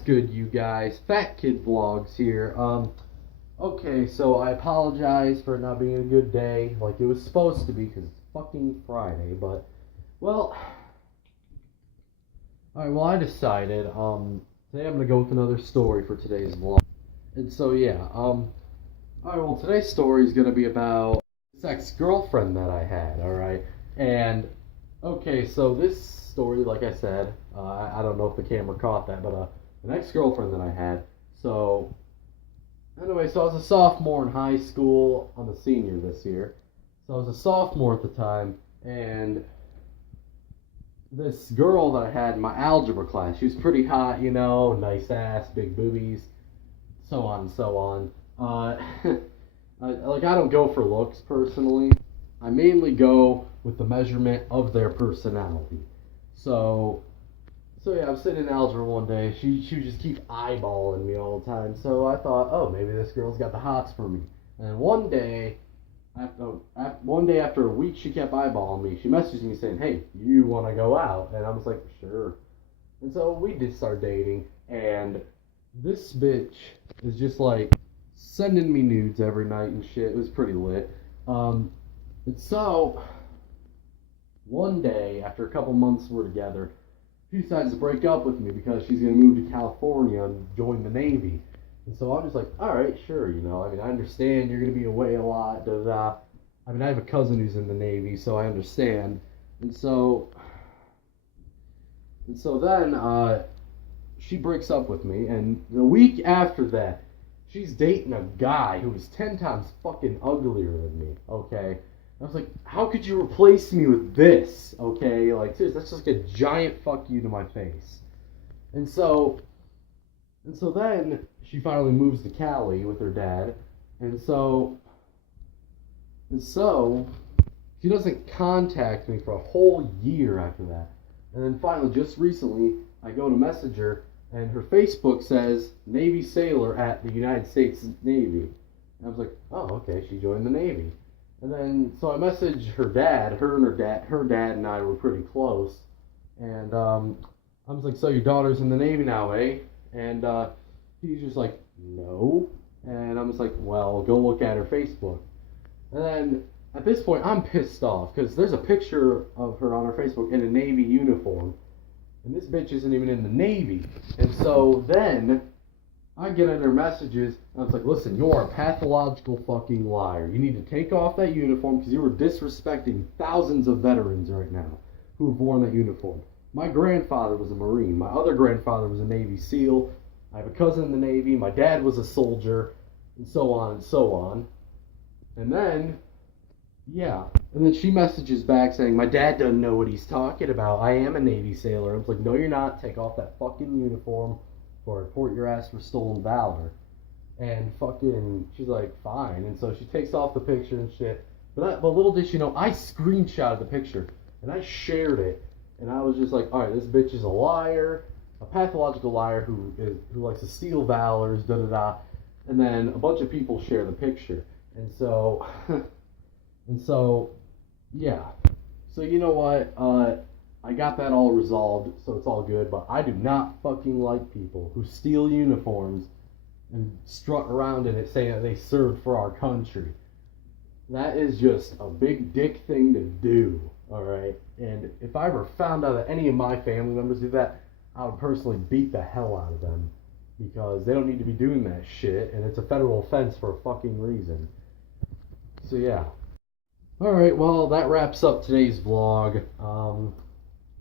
What's good, you guys? Fat Kid Vlogs here. Okay, so I apologize for it not being a good day like it was supposed to be because it's fucking Friday, but, well, alright, well, I decided, today I'm gonna go with another story for today's vlog. And so, yeah, alright, well, today's story is gonna be about this ex-girlfriend that I had, alright? And, okay, so this story, like I said, I don't know if the camera caught that, but, an ex-girlfriend that I had. So, anyway, so I was a sophomore in high school. I'm a senior this year. So I was a sophomore at the time, and this girl that I had in my algebra class, she was pretty hot, you know, nice ass, big boobies, so on and so on. I don't go for looks personally. I mainly go with the measurement of their personality. So yeah, I was sitting in algebra one day. She would just keep eyeballing me all the time. So I thought, oh, maybe this girl's got the hots for me. And one day after a week, she kept eyeballing me. She messaged me saying, "Hey, you want to go out?" And I was like, "Sure." And so we did start dating. And this bitch is just like sending me nudes every night and shit. It was pretty lit. And so one day, after a couple months we're together, she decides to break up with me because she's going to move to California and join the Navy. And so I'm just like, alright, sure, you know, I mean, I understand you're going to be away a lot, da da. I mean, I have a cousin who's in the Navy, so I understand. And so then she breaks up with me, and the week after that, she's dating a guy who is 10 times fucking uglier than me, okay? I was like, how could you replace me with this? Okay, like, seriously, that's just like a giant fuck you to my face. And so then she finally moves to Cali with her dad, and so she doesn't contact me for a whole year after that. And then finally, just recently, I go to message her, and her Facebook says Navy sailor at the United States Navy. And I was like, oh, okay, she joined the Navy. And then, so I messaged her dad, her dad and I were pretty close, and I was like, so your daughter's in the Navy now, eh? And he's just like, no, and I'm just like, well, go look at her Facebook. And then, at this point, I'm pissed off, because there's a picture of her on her Facebook in a Navy uniform, and this bitch isn't even in the Navy. And so then I get in her messages, and I was like, listen, you're a pathological fucking liar. You need to take off that uniform because you are disrespecting thousands of veterans right now who have worn that uniform. My grandfather was a Marine. My other grandfather was a Navy SEAL. I have a cousin in the Navy. My dad was a soldier, and so on and so on. And then, yeah. And then she messages back saying, my dad doesn't know what he's talking about. I am a Navy sailor. I was like, no, you're not. Take off that fucking uniform, or report your ass for stolen valor. And fucking, she's like, fine. And so she takes off the picture and shit. But little did she know, I screenshotted the picture, and I shared it. And I was just like, alright, this bitch is a liar, a pathological liar who likes to steal valors, da da da. And then a bunch of people share the picture. And so, yeah. So you know what, I got that all resolved, so it's all good, but I do not fucking like people who steal uniforms and strut around in it saying that they served for our country. That is just a big dick thing to do, alright? And if I ever found out that any of my family members did that, I would personally beat the hell out of them, because they don't need to be doing that shit, and it's a federal offense for a fucking reason. So yeah. Alright, well, that wraps up today's vlog.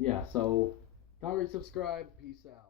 Yeah, so comment, subscribe, peace out.